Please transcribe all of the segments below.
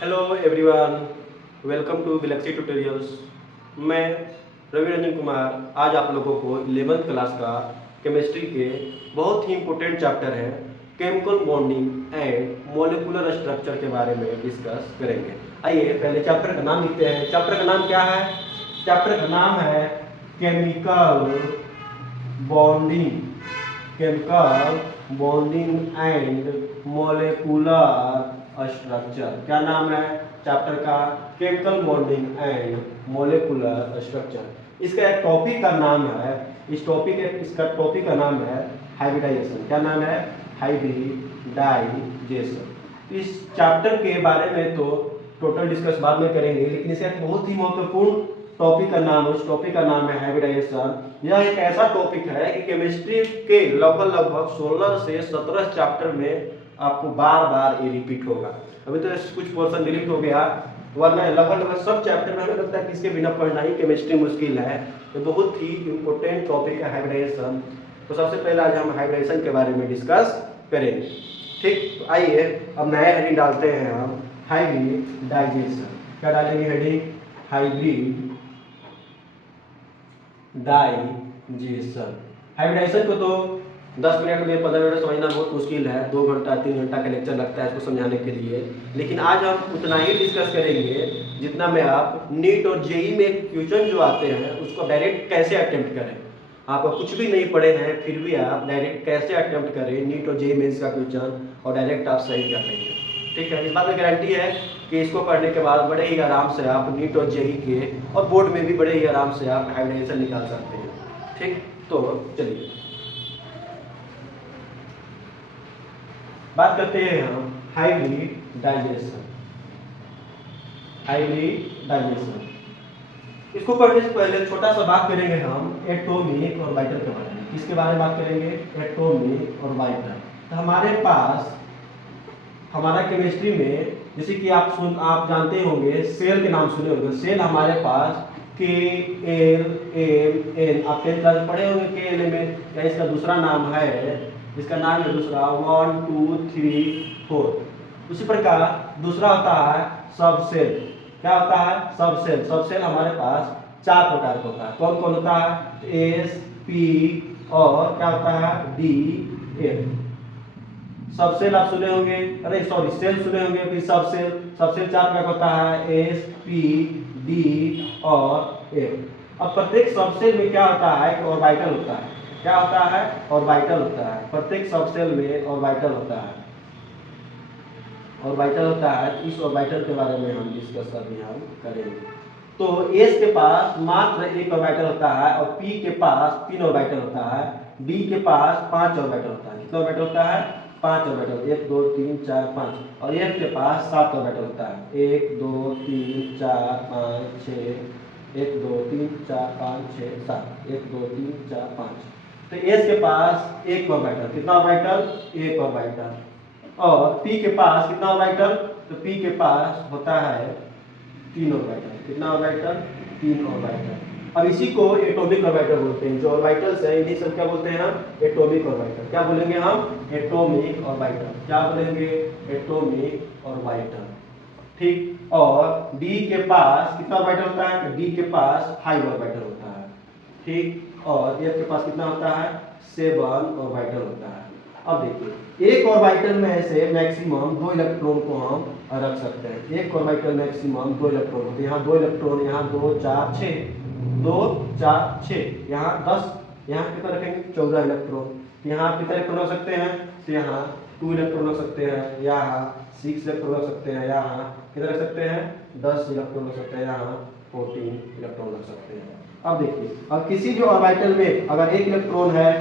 Hello everyone, welcome to Galaxy Tutorials. मैं रवि रंजन कुमार आज आप लोगों को 11th क्लास का केमिस्ट्री के बहुत ही इम्पोर्टेंट चैप्टर है chemical bonding and molecular structure के बारे में डिस्कस करेंगे। आइए पहले चैप्टर का नाम लिखते हैं। चैप्टर का नाम क्या है? चैप्टर का नाम है chemical bonding, chemical bonding and molecular structure. क्या नाम है चैप्टर का? Chemical bonding and molecular structure. इसका एक टॉपिक का नाम है, इसका टॉपिक का नाम है हाइब्रिडाइजेशन। क्या नाम है? हाइब्रिडाइजेशन। इस चैप्टर के बारे में तो टोटल डिस्कस बाद में करेंगे, लेकिन इसका एक बहुत ही महत्वपूर्ण टॉपिक का नाम है, उस टॉपिक का नाम है हाइब्रिडाइजेशन। यह एक ऐसा टॉपिक है कि केमिस्ट्री के लगभग 16 से 17 चैप्टर में आपको बार बार ये रिपीट होगा। अभी तो कुछ पोर्शन डिलीट हो गया, वरना लगभग सब चैप्टर में हमें लगता है कि इसके बिना पढ़ना ही केमिस्ट्री मुश्किल है। तो बहुत ही इंपॉर्टेंट टॉपिक है हाइब्रिडाइजेशन। तो सबसे पहले आज हम हाइब्रिडाइजेशन के बारे में डिस्कस करेंगे। ठीक, तो आइए अब नया हेडिंग डालते हैं हम, हाइब्रिडाइजेशन। क्या डालेंगे हेडिंग? हाइब्रिडाइजेशन। हाइब्रिडाइजेशन को तो 10 मिनट में 15 मिनट समझना बहुत मुश्किल है। 2 घंटा 3 घंटा का लेक्चर लगता है इसको समझाने के लिए, लेकिन आज हम उतना ही डिस्कस करेंगे जितना में आप नीट और जेई में क्वेश्चन जो आते हैं उसको डायरेक्ट कैसे अटेम्प्ट करें। आप कुछ भी नहीं पढ़े हैं फिर भी आप डायरेक्ट कैसे अटेम्प्ट करें नीट और जेई मेंस का क्वेश्चन, और डायरेक्ट आप सही कर लेंगे। ठीक है, इस बात में गारंटी है कि इसको पढ़ने के बाद बड़े ही आराम से आप नीट और जेई के और बोर्ड में भी बड़े ही आराम से आप हाइब्रिडाइजेशन निकाल सकते हैं। ठीक, तो चलिए बात करते हैं हम हाइब्रिडाइजेशन। हाइब्रिडाइजेशन इसको पढ़ने से पहले छोटा सा बात करेंगे हम एटॉमिक और वाइटर के बारे में। किसके बारे में बात करेंगे? एटॉमिक और वाइटर। तो हमारे पास हमारा केमिस्ट्री में जैसे कि आप जानते होंगे, सेल के नाम सुने होंगे। सेल हमारे पास KLMN, आप 10th क्लास में पढ़े होंगे KLMN, या इसका दूसरा नाम है, इसका नाम है दूसरा 1 2 3 4। उसी प्रकार दूसरा होता है सबसेल। क्या होता है? सबसेल। सबसेल हमारे पास 4 प्रकार का होता है। कौन कौन होता है? S P और क्या होता है? D F। सबसेल आप सुने होंगे, अरे सॉरी सेल सुने होंगे, फिर सबसेल। सबसेल 4 प्रकार का होता है, S P D और F। अब प्रत्येक सबसेल में क्या होता है? एक ऑर्बिटल होता है। क्या होता है? ऑर्बिटल होता है। प्रत्येक सबसेल में ऑर्बिटल होता है, ऑर्बिटल होता है। इस ऑर्बिटल के बारे में हम डिस्कस अभी हम करेंगे। तो S के पास मात्र एक ऑर्बिटल होता है, और P के पास 3 ऑर्बिटल होता है, D के पास 5 ऑर्बिटल होता है। कितना ऑर्बिटल होता है? 5 ऑर्बिटल, 1 2 3 4 5। और F के पास 7 ऑर्बिटल होता है, 1 2 3 4 5 6, 1 2 3 4 5 6 7, 1 2 3 4 5। तो S के पास एक ऑर्बिटल, कितना ऑर्बिटल? एक ऑर्बिटल। और P के पास कितना ऑर्बिटल? तो P के पास होता है 3 ऑर्बिटल। कितना ऑर्बिटल? 3 ऑर्बिटल। अब इसी को एटॉमिक ऑर्बिटल बोलते हैं। जो ऑर्बिटल्स है इन्हीं सब क्या बोलते हैं हम? Atomic orbital. क्या बोलेंगे हम? Atomic orbital. क्या बोलेंगे? Atomic orbital. ठीक, और D के पास कितना ऑर्बिटल होता है? तो D के पास 5 ऑर्बिटल होता है। ठीक, और F के पास कितना होता है? 7 ऑर्बिटल होता है। अब देखिए, एक ऑर्बिटल में से मैक्सिमम 2 इलेक्ट्रॉन को हम रख सकते हैं। एक ऑर्बिटल मैक्सिमम 2 इलेक्ट्रॉन होते हैं। यहाँ 2 इलेक्ट्रॉन, यहाँ 2 4 6, 2 4 6, यहाँ 10, यहाँ कितना रखेंगे? 14 इलेक्ट्रॉन। यहाँ आप कितने इलेक्ट्रॉन रख सकते हैं? तो यहाँ 2 इलेक्ट्रॉन रख सकते हैं, यहाँ 6 इलेक्ट्रॉन रख सकते हैं, यहाँ कितने रख सकते हैं? 10 इलेक्ट्रॉन रख सकते हैं, यहाँ 14 इलेक्ट्रॉन रख सकते हैं। अब देखिए, अब किसी भी ऑर्बिटल में अगर एक इलेक्ट्रॉन है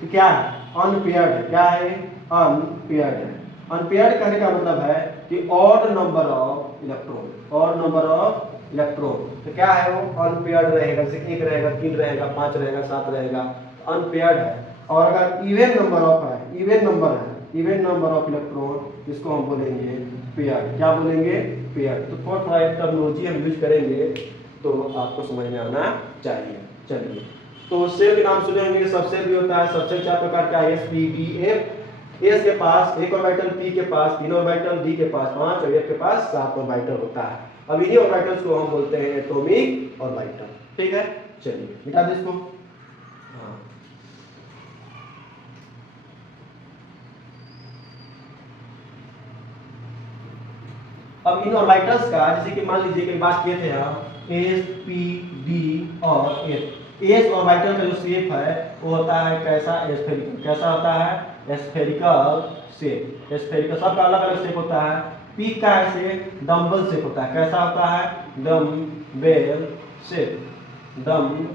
तो क्या है? अनपेयर्ड है। क्या है? अनपेयर्ड है। अनपेयर्ड कहने का मतलब है कि odd number of electron, odd number of electron. तो क्या है वो? अनपेयर्ड रहेगा। जैसे 1 रहेगा, 3 रहेगा, 5 रहेगा, 7 रहेगा, अनपेयर्ड है। और अगर इवन नंबर ऑफ है, इवन नंबर है, इवन नंबर ऑफ इलेक्ट्रॉन, इसको हम बोलेंगे पेयर्ड। क्या बोलेंगे? पेयर्ड। तो थोड़ा एक टर्मिनोलॉजी हम यूज करेंगे तो आपको समझ में आना चाहिए। चलिए, तो सेल के नाम सुने होंगे, सबसेल भी होता है। सबसेल 4 प्रकार का है, S P D F। S के पास एक ऑर्बिटल, पी के पास 3 ऑर्बिटल, डी के पास 5 और एफ के पास 7 ऑर्बिटल होता है। अब इन्हीं ऑर्बिटल्स को हम बोलते हैं एटॉमिक ऑर्बिटल। ठीक है, चलिए मिटा दे इसको। हाँ, अब इन ऑर्बिटल्स का जैसे कि मान लीजिए कि बात किए थे हम एस, पी, डी और एफ। एस ऑर्बिटल का जो शेप है वो होता है कैसा, स्फेरिकल। कैसा होता है, स्फेरिकल शेप। स्फेरिकल सबका अलग अलग शेप होता है। पी का ऐसे डम्बल शेप होता है। कैसा होता है, डम्बेल शेप। Dumbbell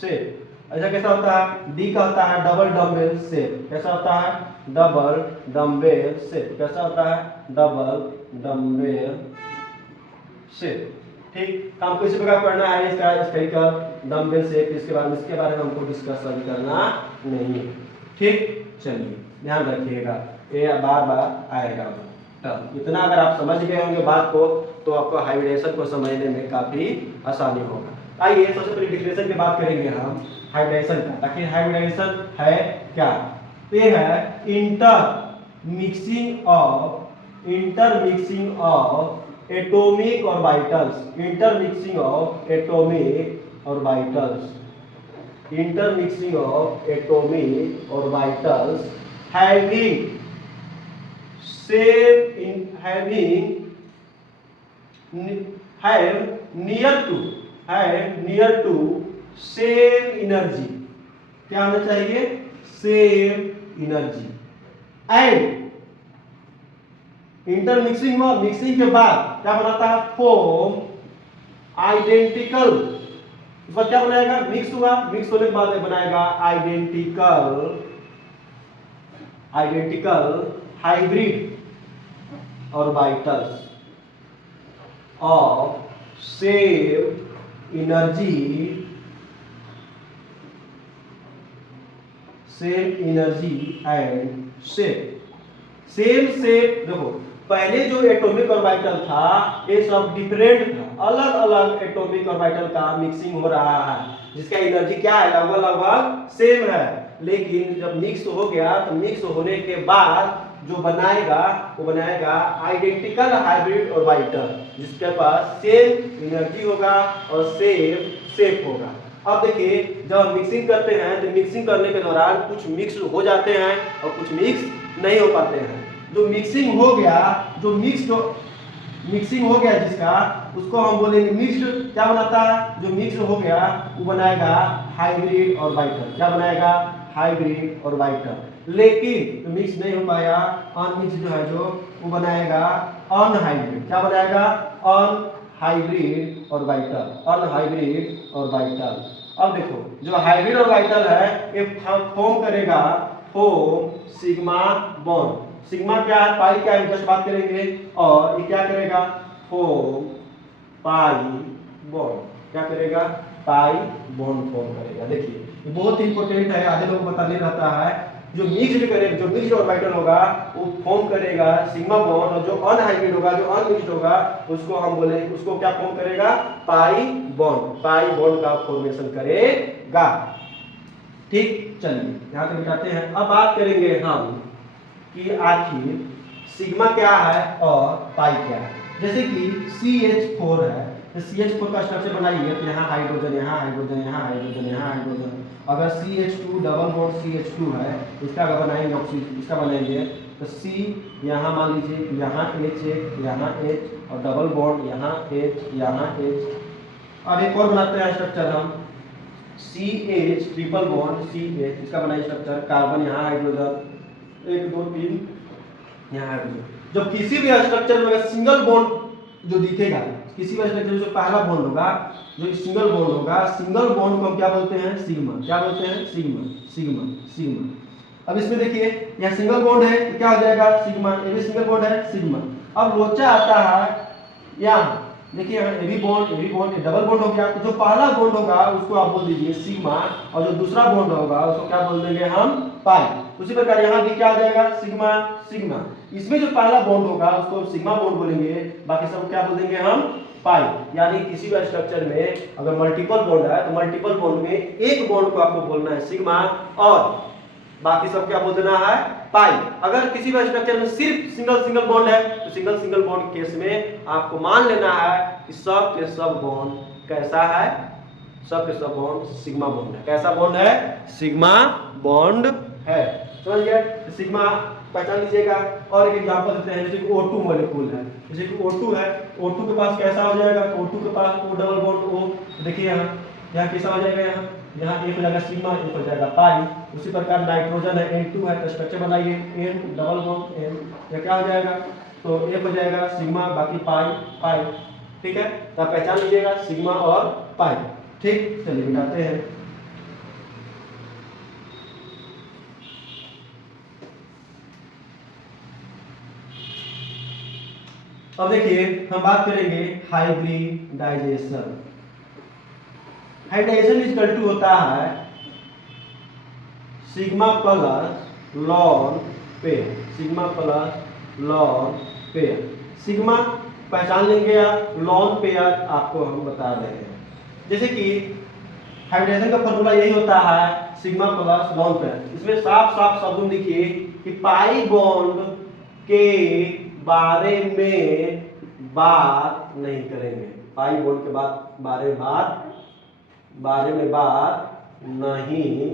shape. ऐसा कैसा होता है, डी का होता है डबल डम्बेल शेप। कैसा होता है, डबल डम्बेल शेप। कैसा होता है, डबल डम्बेल शेप। ठीक, काम को इसी प्रकार पढ़ना है, इसका स्फेरिकल डम्बेल शेप। इसके बाद इसके बारे में हमको डिस्कस अभी करना नहीं है। ठीक, चलिए ध्यान रखिएगा, ये बार बार आएगा। तब इतना अगर आप समझ गए होंगे बात को तो आपको हाइब्रिडेशन को समझने में काफी आसानी होगा। आइए सबसे पहले डिफिनेशन की बात करेंगे हम हाइब्रिडेशन का, ताकि हाइब्रिडेशन है क्या। ये है intermixing of atomic orbitals. Intermixing of atomic orbitals. Intermixing of atomic orbitals having have near to same energy। क्या होना चाहिए, सेम एनर्जी। एंड इंटरमिक्सिंग में मिक्सिंग के बाद क्या बनाता है, फॉर्म आइडेंटिकल। इस बार क्या बनाएगा, मिक्स हुआ, मिक्स होने के बाद बनाएगा identical hybrid orbitals of same energy and shape. Same shape. देखो पहले जो एटॉमिक ऑर्बिटल था ये सब डिफरेंट था, अलग अलग एटॉमिक ऑर्बिटल का मिक्सिंग हो रहा है, जिसका एनर्जी क्या है, लगभग सेम है। लेकिन जब मिक्स हो गया तो मिक्स होने के बाद जो बनाएगा वो बनाएगा आइडेंटिकल हाइब्रिड ऑर्बिटल, जिसके पास सेम एनर्जी होगा और सेम शेप होगा। अब देखिए जब हम मिक्सिंग करते हैं तो मिक्सिंग करने के दौरान कुछ मिक्स हो जाते हैं और कुछ मिक्स नहीं हो पाते हैं। जो मिक्सिंग हो गया, जो मिक्सिंग हो गया जिसका, उसको हम बोलेंगे मिक्स्ड। क्या बनाता है, जो मिक्स हो गया वो बनाएगा हाइब्रिड ऑर्बिटल। क्या बनाएगा, हाइब्रिड ऑर्बिटल। लेकिन जो मिक्स नहीं हो पाया, अनमिक्स जो है जो वो बनाएगा अनहाइब्रिड। क्या बनाएगा, अनहाइब्रिड ऑर्बिटल। अब देखो जो हाइब्रिड ऑर्बिटल है ये फॉर्म करेगा सिग्मा बॉन्ड। सिग्मा क्या है, पाई क्या है, जस्ट बात करेंगे। और ये क्या करेगा, पाई बॉन्ड। क्या करेगा, पाई बॉन्ड फॉर्म करेगा। देखिए ये बहुत ही इंपॉर्टेंट है, आधे लोग पता नहीं रहता है। जो मिक्स्ड ऑर्बिटल होगा वो फॉर्म करेगा सिग्मा बॉन्ड, और जो अनहाइब्रिड होगा, जो अनमिक्स्ड होगा, उसको हम बोले, उसको क्या फॉर्म करेगा, पाई बॉन्ड का फॉर्मेशन करेगा। ठीक, चलिए यहाँ पे दिखाते हैं। अब बात करेंगे हम कि आखिर सिग्मा क्या है और पाई क्या है। जैसे कि CH4 है, तो CH4 का स्ट्रक्चर बनाइए तो यहाँ हाइड्रोजन, यहाँ हाइड्रोजन, यहाँ हाइड्रोजन, यहाँ हाइड्रोजन। अगर CH2 डबल बॉन्ड CH2 है, इसका अगर बनाएंगे ऑक्सीजन, इसका बनाएंगे तो C यहाँ मान लीजिए यहाँ H, यहाँ H और डबल बॉन्ड यहाँ H, यहाँ H। अब एक और बनाते हैं स्ट्रक्चर हम, CH ट्रिपल बॉन्ड CH, इसका बनाइए स्ट्रक्चर। कार्बन यहाँ हाइड्रोजन, 1 2 3 यहाँ हाइड्रोजन। जब किसी भी स्ट्रक्चर में सिंगल बॉन्ड जो दिखेगा, किसी भी स्ट्रक्चर में जो पहला बॉन्ड होगा, जो सिंगल बॉन्ड होगा, सिंगल बॉन्ड को हम क्या बोलते हैं, सिग्मा। क्या बोलते हैं, सिग्मा। अब इसमें देखिए यहाँ सिंगल बॉन्ड है तो क्या हो जाएगा, सिग्मा। ये भी सिंगल बॉन्ड है, सिग्मा। अब लोचा आता है यहाँ, देखिए ये भी बॉन्ड, डबल बॉन्ड हो गया। तो जो पहला बॉन्ड होगा उसको आप बोल दीजिए सिग्मा, और जो दूसरा बॉन्ड होगा उसको क्या बोल देंगे हम, पाई। उसी प्रकार यहाँ भी क्या आ जाएगा, सिग्मा। इसमें जो पहला बॉन्ड होगा उसको सिग्मा बॉन्ड बोलेंगे, बाकी सब क्या बोल देंगे हम, पाई। यानी किसी भी स्ट्रक्चर में अगर मल्टीपल बॉन्ड है तो मल्टीपल बॉन्ड में एक बॉन्ड को आपको बोलना है सिग्मा, और बाकी सब क्या बोल देना है पाई। अगर किसी भी स्ट्रक्चर में सिर्फ सिंगल बॉन्ड है तो सिंगल बॉन्ड केस में आपको मान लेना है कि सब के सब बॉन्ड कैसा है, सब के सब बॉन्ड सिग्मा बॉन्ड है। कैसा बॉन्ड है? सिग्मा बॉन्ड है। समझ गए? सिग्मा पहचान लीजिएगा। और एक एग्जांपल देते हैं, जैसे कि O2 मॉलिक्यूल है, जैसे कि O2 है, O2 के पास कैसा हो जाएगा? तो O2 के पास O डबल बॉन्ड O, देखिए यहाँ कैसा हो जाएगा, यहाँ एक हो जाएगा सिग्मा, एक हो जाएगा पाई। उसी प्रकार नाइट्रोजन है N2 है, तो स्ट्रक्चर बनाइए N डबल बॉन्ड N, यह क्या हो जाएगा? तो एक हो जाएगा सिग्मा, बाकी पाई। ठीक है, तो आप पहचान लीजिएगा सिग्मा और पाई। ठीक, चलिए मिटाते हैं। अब देखिए हम बात करेंगे हाइब्रिडाइजेशन। हाइब्रिडाइजेशन इक्वल टू होता है sigma plus lone pair, sigma plus lone pair. Sigma पहचान लेंगे या लॉन पेयर आपको हम बता रहे हैं। जैसे कि हाइब्रिडाइजेशन का फॉर्मूला यही होता है सिग्मा प्लस लॉन पेयर। इसमें साफ साफ शब्दों में लिखिए कि पाई बॉन्ड के बारे में बात नहीं करेंगे, पाई बॉन्ड के बारे में बात नहीं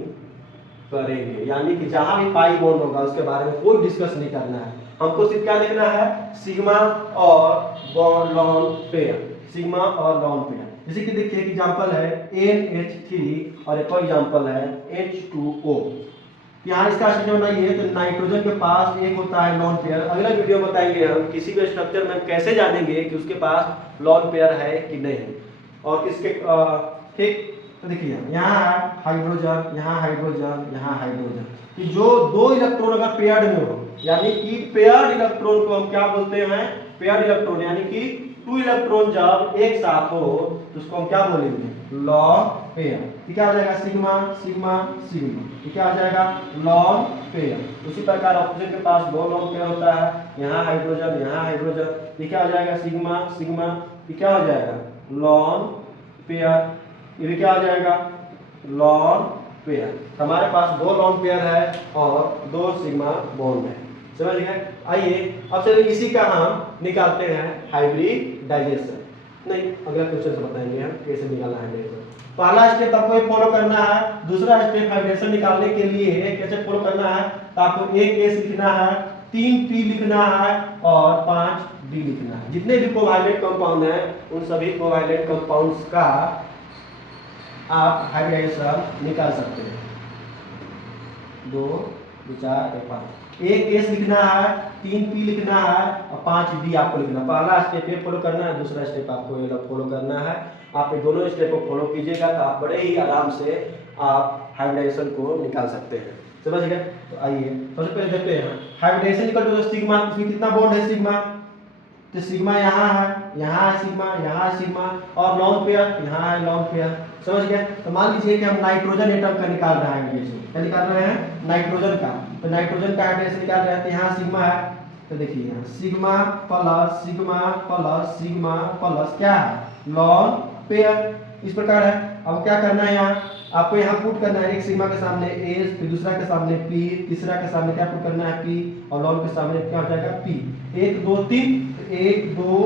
करेंगे, यानी कि जहां भी पाई बॉन्ड होगा उसके बारे में कोई डिस्कस नहीं करना है। हमको सिर्फ क्या लिखना है? सिग्मा और लॉन पेयर, सिग्मा और लॉन पेयर। जैसे कि देखिए एग्जांपल है NH3 और एक और एग्जांपल है H2O। यहाँ इसका स्ट्रक्चर बनाइए तो नाइट्रोजन के पास एक होता है लॉन पेयर। अगला वीडियो बताएंगे हम किसी भी स्ट्रक्चर में कैसे जानेंगे कि उसके पास लॉन पेयर है कि नहीं और किसके। ठीक, तो देखिए यहाँ हाइड्रोजन, यहाँ हाइड्रोजन, यहाँ हाइड्रोजन, कि जो दो इलेक्ट्रॉन अगर पेयर्ड में हो, यानी कि पेयर्ड इलेक्ट्रॉन को हम क्या बोलते हैं? पेयर्ड इलेक्ट्रॉन, यानी कि 2 इलेक्ट्रॉन जब एक साथ हो तो उसको हम क्या बोलेंगे? Lone pair. ये क्या हो जाएगा? सिग्मा सिग्मा सिग्मा, ये क्या हो जाएगा? Lone pair. उसी प्रकार ऑक्सीजन के पास 2 लॉन पेयर होता है, यहाँ हाइड्रोजन, यहाँ हाइड्रोजन, ये क्या हो जाएगा? सिग्मा सिग्मा, ये क्या हो जाएगा? Lone pair. ये क्या हो जाएगा? Lone pair. हमारे पास 2 लॉन पेयर है और 2 सिग्मा बॉन्ड है। समझ गए? आइए अब चलिए इसी का हम निकालते हैं हाइब्रिडाइजेशन। नहीं, अगला क्वेश्चन से बताएंगे हम कैसे निकालना है हाइब्रिडाइजेशन। पहला स्टेप आपको ये फॉलो करना है। दूसरा स्टेप हाइब्रिडेशन निकालने के लिए कैसे फॉलो करना है? तो आपको 1 S लिखना है, 3 P लिखना है और 5 D लिखना है। जितने भी कोवैलेंट कंपाउंड हैं उन सभी कोवैलेंट कंपाउंड्स का आप हाइब्रिडाइजेशन निकाल सकते हैं। 2 4 5, 1 S लिखना है, 3 P लिखना है और 5 D आपको लिखना है। पहला स्टेप ये फॉलो करना है, दूसरा स्टेप आपको ये फॉलो करना है। आप ये दोनों स्टेप को फॉलो कीजिएगा तो आप बड़े ही आराम से आप हाइब्रिडाइजेशन को निकाल सकते हैं। समझ गए? तो आइए सबसे पहले देखते हैं हाइब्रिडाइजेशन इक्वल टू सिग्मा। इसमें कितना बॉन्ड है? सिग्मा, तो सिग्मा यहाँ है, यहाँ है सिग्मा, यहाँ है सिग्मा, और लॉन पेयर यहाँ है लॉन पेयर। समझ गए? तो मान लीजिए कि हम नाइट्रोजन एटम का निकाल रहे हैं हाइब्रिडेशन। क्या निकाल रहे हैं? नाइट्रोजन का। तो नाइट्रोजन का हाइब्रिडेशन निकाल रहे हैं तो यहाँ सिग्मा है, तो देखिए यहाँ sigma plus sigma plus sigma plus क्या है? Lone pair. इस प्रकार है। अब क्या करना है? यहाँ आपको यहाँ पुट करना है, एक सिग्मा के सामने एस, फिर दूसरा के सामने पी, तीसरा के सामने क्या पुट करना है? पी, और लॉन के सामने क्या हो जाएगा? पी। 1 2 3, 1 2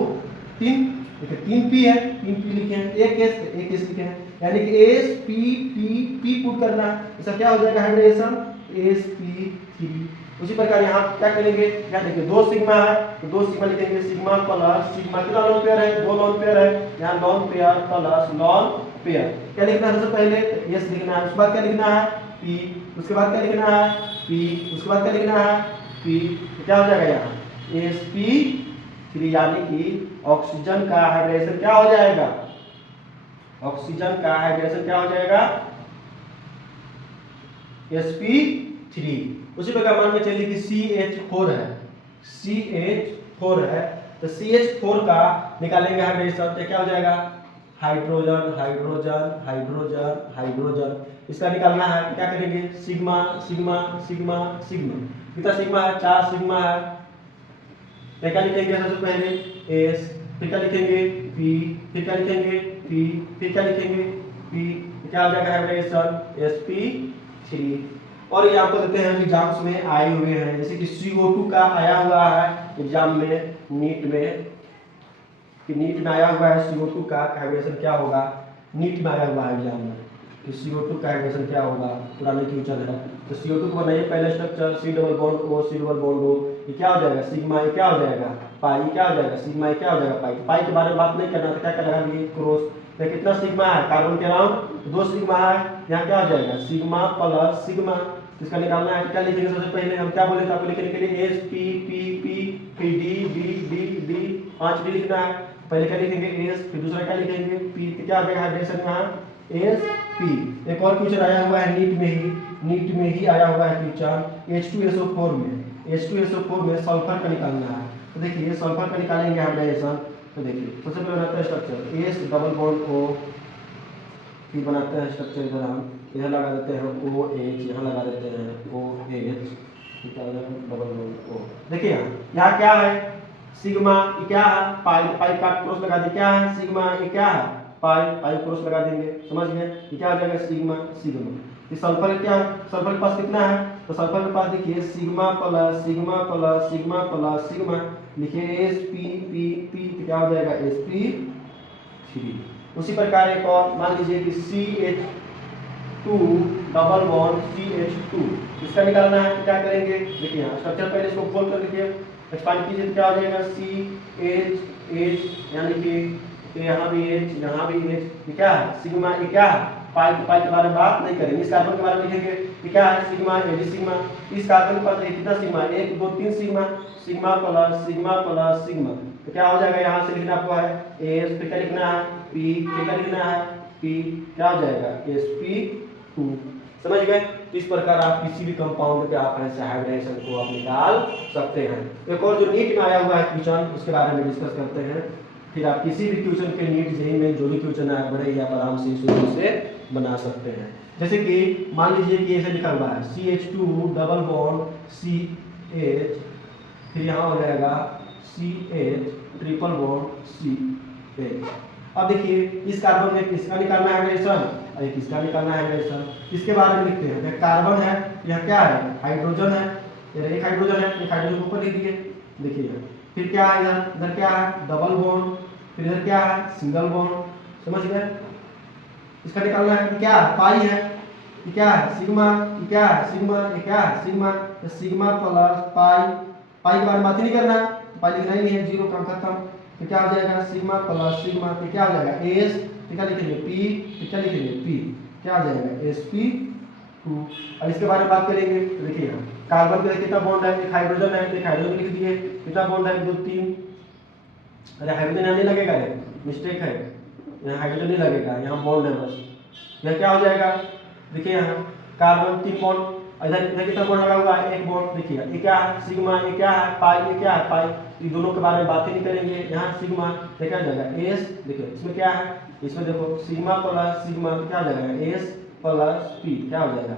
3, देखिए 3 पी है, 3 पी लिखे हैं, 1 एस, 1 एस लिखे हैं, यानी कि S P P P put करना है। ऐसा क्या हो जाएगा हाइब्रिडेशन? sp3। उसी प्रकार यहाँ क्या करेंगे? यहाँ देखिए 2 सिग्मा है तो 2 सिग्मा लिखेंगे, सिग्मा प्लस सिग्मा, कितना लॉन पेयर है? 2 लॉन पेयर है, यहाँ lone pair plus lone pair. क्या लिखना है? सबसे पहले एस लिखना है, उसके बाद क्या लिखना है? पी, उसके बाद क्या लिखना है? पी, उसके बाद क्या लिखना है? पी। क्या हो जाएगा यहाँ? sp3, यानी कि ऑक्सीजन का हाइब्रिडेशन क्या हो जाएगा? ऑक्सीजन का हाइब्रिडेशन क्या हो जाएगा? sp3। उसी प्रकार मान के चलिए कि CH4 है, CH4 है, तो CH4 का निकालेंगे हाइब्रिडेशन तो क्या हो जाएगा? Hydrogen hydrogen hydrogen hydrogen. इसका निकालना है, क्या करेंगे? Sigma sigma sigma sigma. कितना सिग्मा है? 4 सिग्मा है। क्या लिखेंगे? सबसे पहले एस, फिर क्या लिखेंगे? पी, फिर क्या लिखेंगे? पी, फिर क्या लिखेंगे? पी। क्या हो जाएगा हाइब्रिडेशन? sp3। और एग्जाम्पल देते हैं एग्जाम्स में आए हुए हैं, जैसे कि CO2 का आया हुआ है एग्जाम में, नीट में, कि नीट में आया हुआ है CO2 का हाइब्रिडेशन क्या होगा, नीट में आया हुआ है एग्जाम में कि CO2 का हाइब्रिडेशन क्या होगा, पुराने फ्यूचर है। तो CO2 को बनाइए पहले structure C double bond O, C double bond O, ये क्या हो जाएगा सिग्मा, ये क्या हो जाएगा पाई, क्या हो जाएगा सिग्मा, ये क्या हो जाएगा पाई। पाई के बारे में बात नहीं करना, तो क्या कर लगा दिए क्रॉस, तो कितना सिग्मा है कार्बन के अराउंड 2 सिग्मा है, यहाँ क्या हो जाएगा सिग्मा प्लस सिग्मा, इसका निकालना है। क्या लिखेंगे सबसे पहले हम, क्या बोले थे आपको लिखने के लिए, S P P P फिर D D D D 5 D लिखना है। पहले क्या लिखेंगे S, फिर दूसरा क्या लिखेंगे P, क्या आ जाएगा हाइड्रेशन यहाँ SP। एक और क्वेश्चन आया हुआ है नीट में ही आया हुआ है क्वेश्चन H2SO4 में, H2SO4 में सल्फर का निकालना है। तो देखिए सल्फर का निकालेंगे हाइड्रेशन, तो देखिए सबसे पहले बनाते हैं structure S double bond O, फिर बनाते हैं स्ट्रक्चर इधर हम यहाँ लगा देते हैं OH, यहाँ लगा देते हैं OH, डबल बॉन्ड O। देखिए यहाँ क्या है सिग्मा, ये क्या है पाई, पाई का क्रॉस लगा दे, क्या है सिग्मा, ये क्या है पाई, पाई क्रॉस लगा देंगे, समझ गए, ये क्या हो जाएगा सिग्मा सिग्मा। ये सल्फर क्या है, सल्फर के पास कितना है, तो सल्फर के पास देखिए sigma plus sigma plus sigma plus sigma, लिखिए SP तो क्या हो जाएगा SP3। उसी प्रकार एक और मान लीजिए कि CH2 डबल बॉन्ड CH2, इसका निकालना है, क्या करेंगे देखिए यहाँ स्ट्रक्चर पहले इसको खोल कर लिखिए, एक्सपांड कीजिए तो क्या हो जाएगा CH, यानी कि यहाँ भी H, यहाँ भी H, ये क्या है सिग्मा, ये क्या है पाई, पाई के बारे में बात नहीं करेंगे। इस कार्बन के बारे में लिखेंगे, ये क्या है सिग्मा AD सिग्मा, इस कार्बन के पास कितना sigma 1 2 3 sigma, sigma plus sigma plus sigma, तो क्या हो जाएगा यहाँ से लिखना आपको है S, फिर क्या लिखना है P, फिर क्या लिखना है P, क्या हो जाएगा SP2, समझ गए। तो इस प्रकार आप किसी भी कंपाउंड के आप ऐसे हाइब्रिडेशन को आप निकाल सकते हैं। एक और जो नीट में आया हुआ है क्वेश्चन, उसके बारे में डिस्कस करते हैं, फिर आप किसी भी क्वेश्चन के नीट जेईई में जो भी क्वेश्चन आया बड़े आप आराम से शुरू से बना सकते हैं। जैसे कि मान लीजिए कि ऐसे लिखा हुआ है CH2 डबल बॉन्ड CH, फिर यहाँ हो जाएगा CH ट्रिपल बॉन्ड CH। अब देखिए इस कार्बन में किसका निकालना है हाइड्रेशन, और किसका निकालना है हाइड्रेशन, इसके बारे में लिखते हैं। कार्बन है, यह क्या है हाइड्रोजन है, एक हाइड्रोजन है, एक हाइड्रोजन ऊपर लिख दिए, देखिए फिर क्या है इधर क्या है डबल बॉन्ड, फिर इधर क्या है सिंगल बॉन्ड, समझ गए। इसका निकालना है क्या पाई है, ये क्या है सिग्मा, ये क्या है सिग्मा, ये क्या है सिग्मा, तो सिग्मा प्लस पाई, पाई के बारे में बात ही नहीं करना है, पाई लिखना ही नहीं है, जीरो काम खत्म। तो क्या हो जाएगा सिग्मा प्लस सिग्मा, तो क्या हो जाएगा S, तो क्या लिखेंगे P, तो क्या लिखेंगे P, क्या हो जाएगा SP2। अब इसके बारे में बात करेंगे, तो देखिए कार्बन पे कितना बॉन्ड है, एक हाइड्रोजन है, एक हाइड्रोजन लिख दिए, कितना बॉन्ड है 2 3, अरे हाइड्रोजन यहाँ नहीं लगेगा, मिस्टेक है, यहाँ हाइड्रोजन नहीं लगेगा, यहाँ बॉन्ड है बस। यह क्या हो जाएगा देखिए यहाँ कार्बन 3 बॉन्ड, इधर इधर कितना बॉन्ड लगा हुआ है 1 बॉन्ड, देखिए ये क्या है सिग्मा, ये क्या है पाई, ये क्या है पाई, ये दोनों के बारे में बात ही नहीं करेंगे। यहाँ सिग्मा तो क्या हो जाएगा S, देखिए इसमें क्या है, इसमें देखो सिग्मा प्लस सिग्मा तो क्या हो जाएगा S प्लस P, क्या हो जाएगा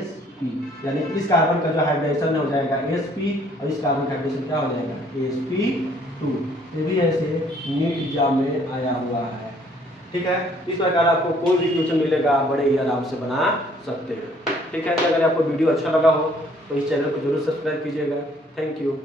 SP, यानी इस कार्बन का जो हाइड्रेशन हो जाएगा SP, और इस कार्बन का हाइड्रेशन क्या हो जाएगा SP2। ये भी ऐसे नीट एग्जाम में आया हुआ है, ठीक है। इस प्रकार आपको कोई भी क्वेश्चन मिलेगा बड़े ही आराम से बना सकते हैं, ठीक है। अगर आपको वीडियो अच्छा लगा हो तो इस चैनल को जरूर सब्सक्राइब कीजिएगा। Thank you.